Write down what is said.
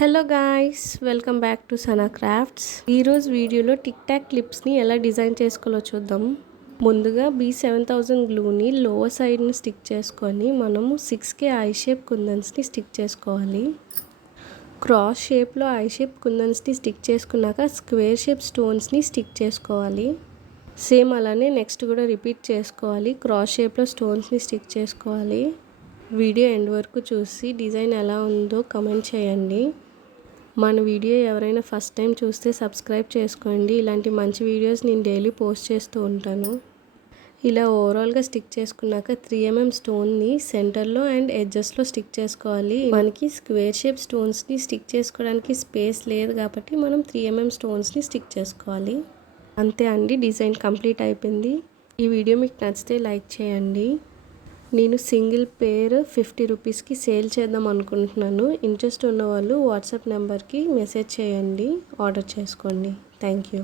Hello guys, welcome back to Sana crafts. ఈరోజు వీడియోలో tick talk క్లిప్స్ని ఎలా డిజైన్ చేసుకోవాలో చూద్దాం. ముందుగా B7000 గ్లూని లోవర్ సైడ్ని స్టిక్ చేసుకొని మనము 6K ఐ షేప్ కుందన్స్ని స్టిక్ చేసుకోవాలి. క్రాస్ షేప్లో ఐ షేప్ కుందన్స్ని స్టిక్ చేసుకున్నాక స్క్వేర్ షేప్ స్టోన్స్ని స్టిక్ చేసుకోవాలి. సేమ్ అలానే నెక్స్ట్ కూడా రిపీట్ చేసుకోవాలి. క్రాస్ షేప్లో స్టోన్స్ని స్టిక్ చేసుకోవాలి. వీడియో ఎండ్ వరకు చూసి డిజైన్ ఎలా ఉందో కమెంట్ చేయండి. మన వీడియో ఎవరైనా ఫస్ట్ టైం చూస్తే సబ్స్క్రైబ్ చేసుకోండి. ఇలాంటి మంచి వీడియోస్ నేను డైలీ పోస్ట్ చేస్తూ ఉంటాను. ఇలా ఓవరాల్గా స్టిక్ చేసుకున్నాక 3mm స్టోన్ని సెంటర్లో అండ్ ఎడ్జెస్లో స్టిక్ చేసుకోవాలి. మనకి స్క్వేర్ షేప్ స్టోన్స్ని స్టిక్ చేసుకోవడానికి స్పేస్ లేదు కాబట్టి మనం 3mm స్టోన్స్ని స్టిక్ చేసుకోవాలి. అంతే అండి, డిజైన్ కంప్లీట్ అయిపోయింది. ఈ వీడియో మీకు నచ్చితే లైక్ చేయండి. నేను సింగిల్ పేర్ 50 రూపీస్కి సేల్ చేద్దాం అనుకుంటున్నాను. ఇంట్రెస్ట్ ఉన్న వాళ్ళు వాట్సాప్ నెంబర్కి మెసేజ్ చేయండి, ఆర్డర్ చేసుకోండి. Thank you.